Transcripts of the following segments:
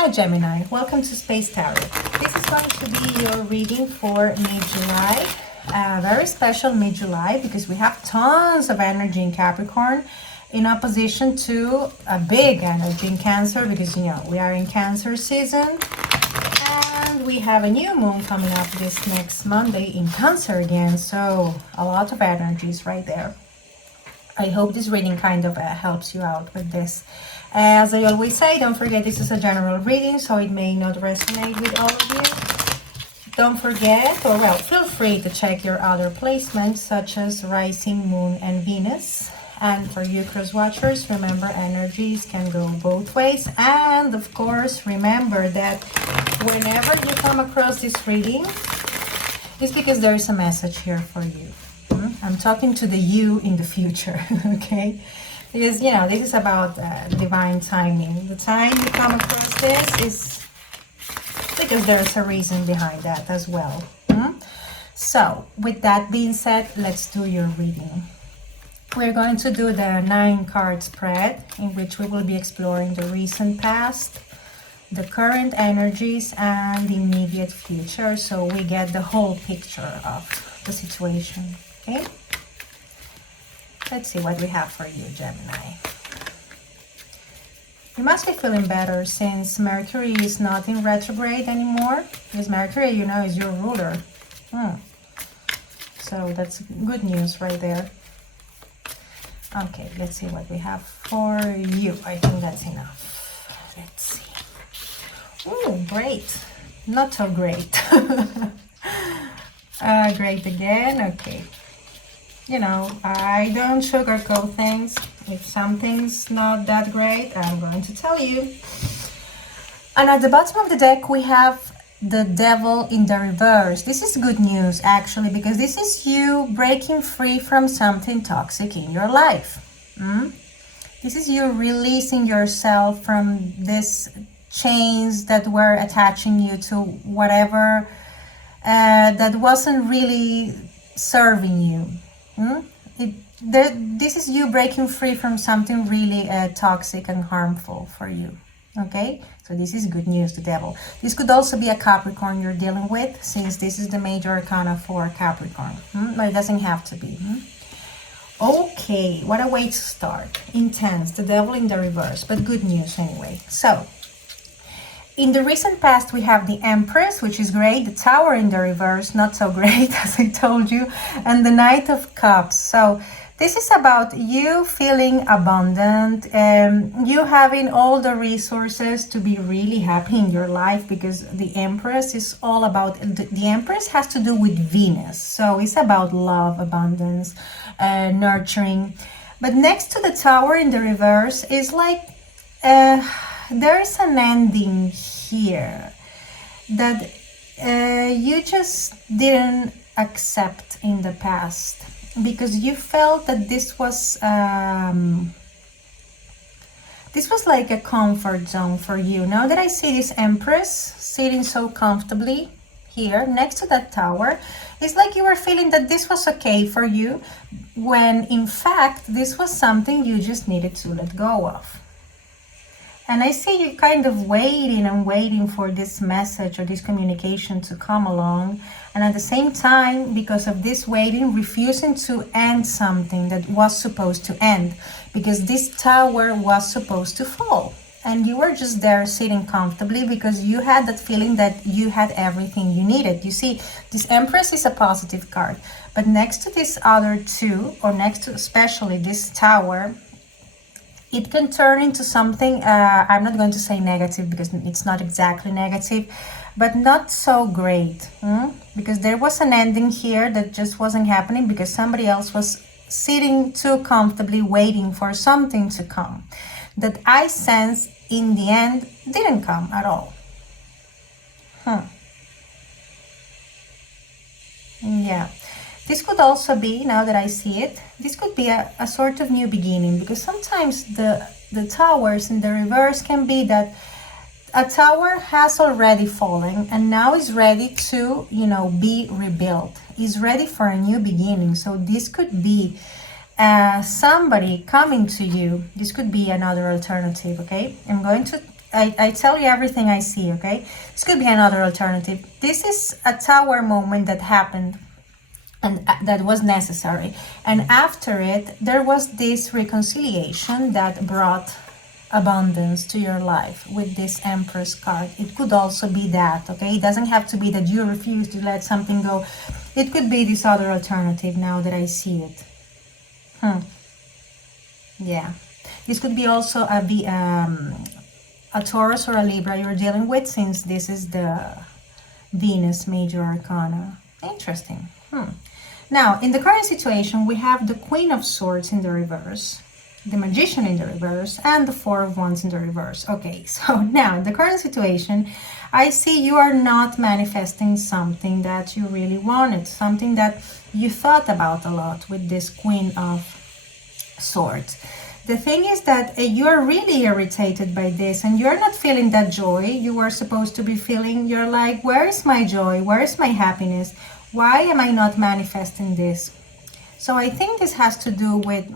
Hi Gemini, welcome to Space Tarot. This is going to be your reading for mid-July. Very special mid-July because we have tons of energy in Capricorn in opposition to a big energy in Cancer because, you know, we are in Cancer season. And we have a new moon coming up this next Monday in Cancer again. So a lot of energies right there. I hope this reading kind of helps you out with this. As I always say, don't forget this is a general reading, so it may not resonate with all of you. Don't forget, or well, feel free to check your other placements, such as Rising Moon and Venus. And for you cross watchers, remember energies can go both ways. And of course, remember that whenever you come across this reading, it's because there is a message here for you. I'm talking to the you in the future, okay? Because, you know, this is about divine timing. The time you come across this is because there's a reason behind that as well. So, with that being said, let's do your reading. We're going to do the 9-card spread, in which we will be exploring the recent past, the current energies, and the immediate future, so we get the whole picture of the situation, okay? Let's see what we have for you, Gemini. You must be feeling better since Mercury is not in retrograde anymore. Because Mercury, you know, is your ruler. So that's good news right there. Okay, let's see what we have for you. I think that's enough. Let's see. Oh, great. Not so great. Great again. Okay. You know, I don't sugarcoat things. If something's not that great, I'm going to tell you. And at the bottom of the deck, we have the Devil in the reverse. This is good news, actually, because this is you breaking free from something toxic in your life. This is you releasing yourself from these chains that were attaching you to whatever that wasn't really serving you. This is you breaking free from something really toxic and harmful for you. Okay, so this is good news, the Devil. This could also be a Capricorn you're dealing with, since this is the major arcana for Capricorn. But it doesn't have to be. Okay, what a way to start. Intense, the Devil in the reverse, but good news anyway. So, in the recent past, we have the Empress, which is great. The Tower in the reverse, not so great, as I told you. And the Knight of Cups. So this is about you feeling abundant, you having all the resources to be really happy in your life, because the Empress is all about, the Empress has to do with Venus. So it's about love, abundance, nurturing. But next to the Tower in the reverse is like, there is an ending here that you just didn't accept in the past, because you felt that this was like a comfort zone for you. Now that I see this Empress sitting so comfortably here next to that Tower, it's like you were feeling that this was okay for you, when in fact this was something you just needed to let go of. And I see you kind of waiting and waiting for this message or this communication to come along. And at the same time, because of this waiting, refusing to end something that was supposed to end. Because this Tower was supposed to fall. And you were just there sitting comfortably because you had that feeling that you had everything you needed. You see, this Empress is a positive card. But next to this other two, or next to especially this Tower, it can turn into something, I'm not going to say negative because it's not exactly negative, but not so great. Because there was an ending here that just wasn't happening because somebody else was sitting too comfortably waiting for something to come. That I sense in the end didn't come at all. Yeah. This could also be, now that I see it, this could be a sort of new beginning, because sometimes the towers in the reverse can be that a tower has already fallen and now is ready to, you know, be rebuilt, is ready for a new beginning. So this could be somebody coming to you. This could be another alternative, okay? I'm going to I tell you everything I see, okay? This could be another alternative. This is a tower moment that happened and that was necessary. And after it, there was this reconciliation that brought abundance to your life with this Empress card. It could also be that, okay? It doesn't have to be that you refuse to let something go. It could be this other alternative now that I see it. Yeah. This could be also a Taurus or a Libra you're dealing with, since this is the Venus major arcana. Interesting. Now, in the current situation, we have the Queen of Swords in the reverse, the Magician in the reverse, and the Four of Wands in the reverse. Okay, so now, in the current situation, I see you are not manifesting something that you really wanted, something that you thought about a lot with this Queen of Swords. The thing is that you are really irritated by this, and you're not feeling that joy you were supposed to be feeling. You're like, where is my joy? Where is my happiness? Why am I not manifesting this? So I think this has to do with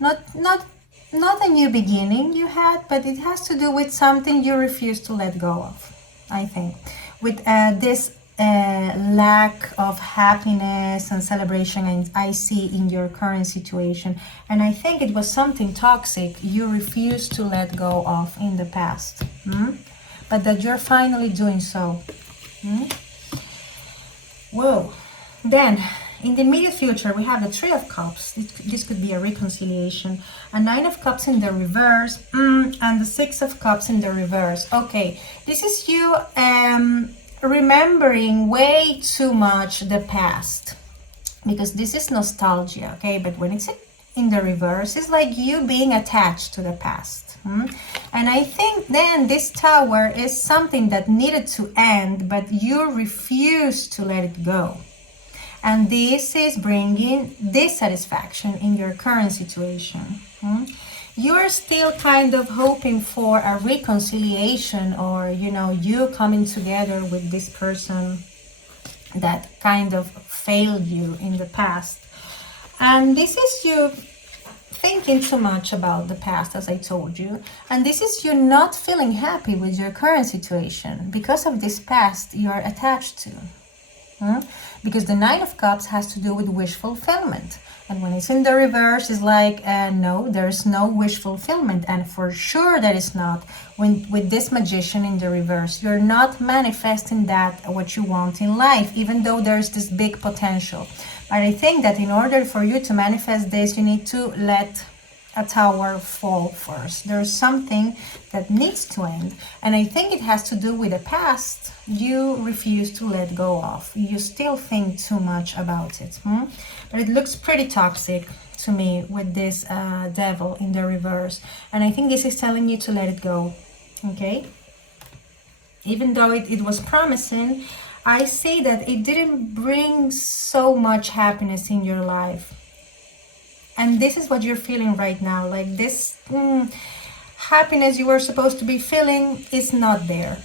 not a new beginning you had, but it has to do with something you refuse to let go of, I think. With this lack of happiness and celebration I see in your current situation. And I think it was something toxic you refused to let go of in the past. But that you're finally doing so. Whoa. Then, in the immediate future, we have the Three of Cups. This could be a reconciliation. A Nine of Cups in the reverse, and the Six of Cups in the reverse. Okay, this is you remembering way too much the past, because this is nostalgia, okay? But when it's in the reverse, it's like you being attached to the past. And I think then this tower is something that needed to end, but you refuse to let it go. And this is bringing dissatisfaction in your current situation. You're still kind of hoping for a reconciliation, or, you know, you coming together with this person that kind of failed you in the past. And this is you thinking too much about the past, as I told you. And this is you not feeling happy with your current situation because of this past you're attached to. Because the Nine of Cups has to do with wish fulfillment. And when it's in the reverse, it's like, no, there's no wish fulfillment. And for sure that is not. With this Magician in the reverse, you're not manifesting that, what you want in life, even though there's this big potential. But I think that in order for you to manifest this, you need to let a tower fall first. There's something that needs to end. And I think it has to do with the past you refuse to let go of. You still think too much about it. But it looks pretty toxic to me with this Devil in the reverse. And I think this is telling you to let it go. Okay? Even though it was promising, I see that it didn't bring so much happiness in your life. And this is what you're feeling right now. Like this happiness you were supposed to be feeling is not there.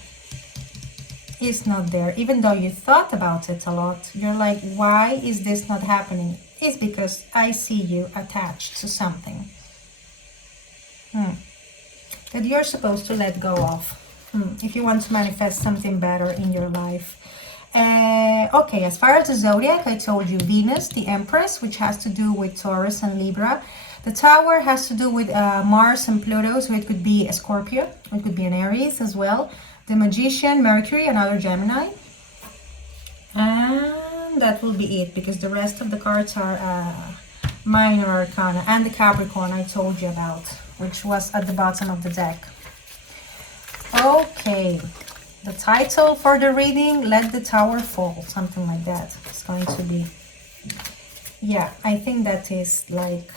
It's not there. Even though you thought about it a lot, you're like, why is this not happening? It's because I see you attached to something that you're supposed to let go of if you want to manifest something better in your life. Okay, as far as the zodiac, I told you Venus, the Empress, which has to do with Taurus and Libra. The Tower has to do with Mars and Pluto, so it could be a Scorpio, it could be an Aries as well. The Magician, Mercury, another Gemini. And that will be it, because the rest of the cards are minor arcana. And the Capricorn I told you about, which was at the bottom of the deck. Okay. The title for the reading, Let the Tower Fall, something like that. It's going to be, yeah, I think that is like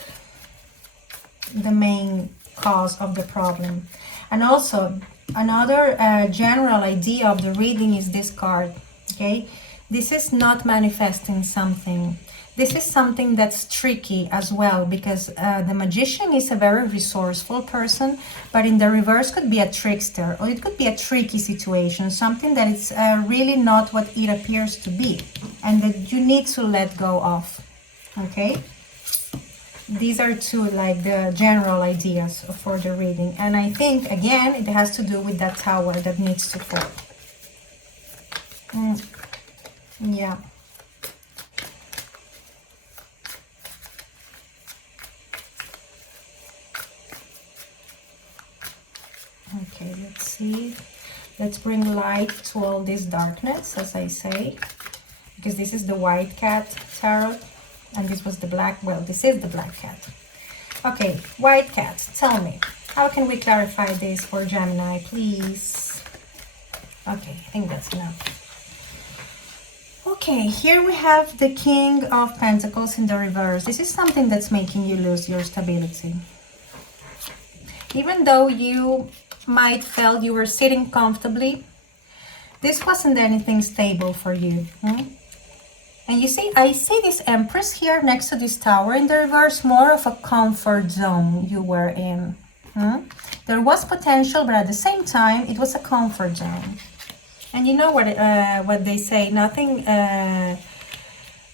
the main cause of the problem. And also, another general idea of the reading is this card, okay? This is not manifesting something. This is something that's tricky as well, because the Magician is a very resourceful person, but in the reverse could be a trickster, or it could be a tricky situation, something that is really not what it appears to be, and that you need to let go of, okay? these are two like the general ideas for the reading. And I think again it has to do with that tower that needs to fall. Yeah. Okay, let's see. Let's bring light to all this darkness, as I say, because this is the white cat tarot and this was the black, well, this is the black cat. Okay, white cat, tell me, how can we clarify this for Gemini, please? Okay, I think that's enough. Okay, here we have the King of Pentacles in the reverse. This is something that's making you lose your stability. Even though you might felt you were sitting comfortably, this wasn't anything stable for you. And you see, I see this Empress here next to this tower in the reverse, more of a comfort zone you were in. There was potential, but at the same time, it was a comfort zone. And you know what they say, nothing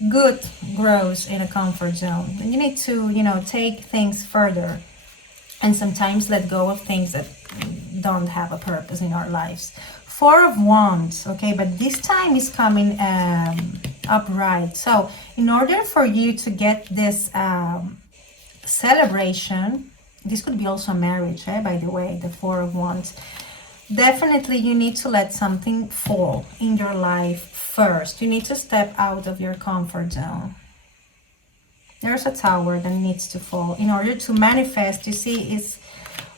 good grows in a comfort zone. And you need to, you know, take things further and sometimes let go of things that don't have a purpose in our lives. Four of Wands, okay, but this time is coming upright. So in order for you to get this celebration, this could be also marriage, by the way, the Four of Wands. Definitely you need to let something fall in your life first. You need to step out of your comfort zone. There's a tower that needs to fall in order to manifest. You see, it's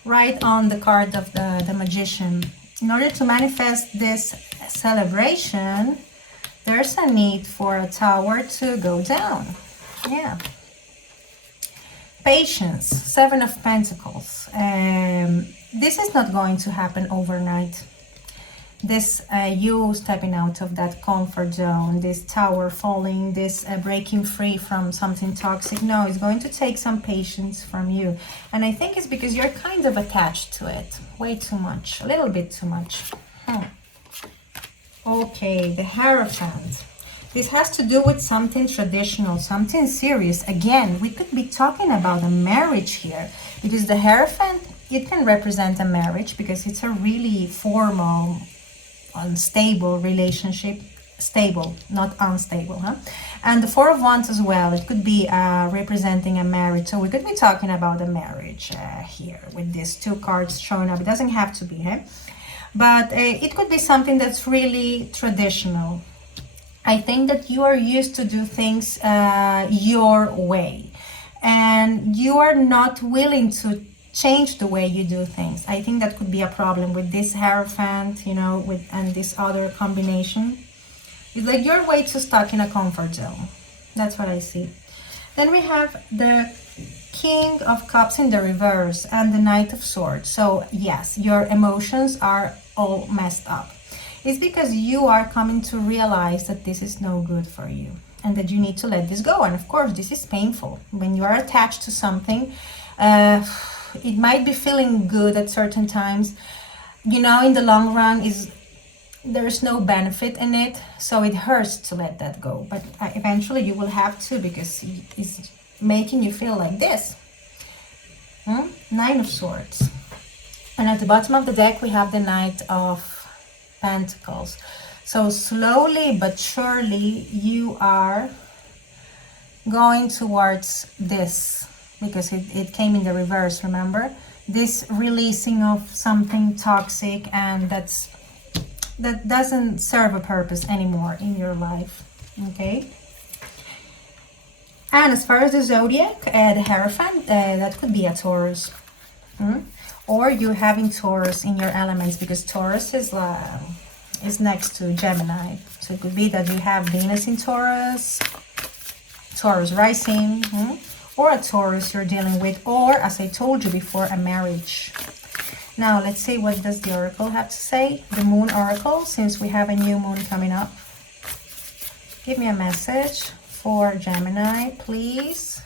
right on the card of the Magician. In order to manifest this celebration, there's a need for a tower to go down. Yeah. Patience, Seven of Pentacles. This is not going to happen overnight. This you stepping out of that comfort zone, this tower falling, this breaking free from something toxic. No, it's going to take some patience from you. And I think it's because you're kind of attached to it. Way too much, a little bit too much. Okay, the Hierophant. This has to do with something traditional, something serious. Again, we could be talking about a marriage here, because the Hierophant, it can represent a marriage because it's a really formal, unstable relationship. Stable, not unstable, And the Four of Wands as well, it could be representing a marriage. So we could be talking about a marriage here with these two cards showing up. It doesn't have to be, but it could be something that's really traditional. I think that you are used to do things your way, and you are not willing to change the way you do things. I think that could be a problem with this Hierophant, you know, and this other combination. It's like you're way too stuck in a comfort zone. That's what I see. Then we have the King of Cups in the reverse and the Knight of Swords. So yes, your emotions are all messed up. It's because you are coming to realize that this is no good for you and that you need to let this go. And of course, this is painful. When you are attached to something, it might be feeling good at certain times. You know, in the long run, there's no benefit in it. So it hurts to let that go. But eventually you will have to, because it's making you feel like this. Nine of Swords. And at the bottom of the deck, we have the Knight of Pentacles. So slowly but surely you are going towards this, because it came in the reverse, remember? This releasing of something toxic and that doesn't serve a purpose anymore in your life, okay? And as far as the zodiac, the Hierophant, that could be a Taurus. Or you having Taurus in your elements, because Taurus is next to Gemini. So it could be that you have Venus in Taurus, Taurus rising, or a Taurus you're dealing with, or as I told you before, a marriage. Now let's see, what does the Oracle have to say? The Moon Oracle, since we have a new moon coming up. Give me a message for Gemini, please.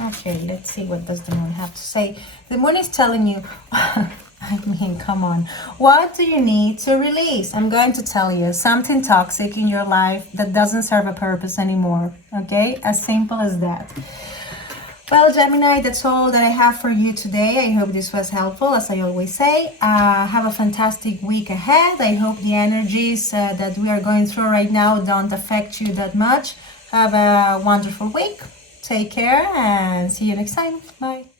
Okay, let's see, what does the moon have to say? The moon is telling you, I mean, come on. What do you need to release? I'm going to tell you, something toxic in your life that doesn't serve a purpose anymore, okay? As simple as that. Well, Gemini, that's all that I have for you today. I hope this was helpful, as I always say. Have a fantastic week ahead. I hope the energies that we are going through right now don't affect you that much. Have a wonderful week. Take care and see you next time. Bye.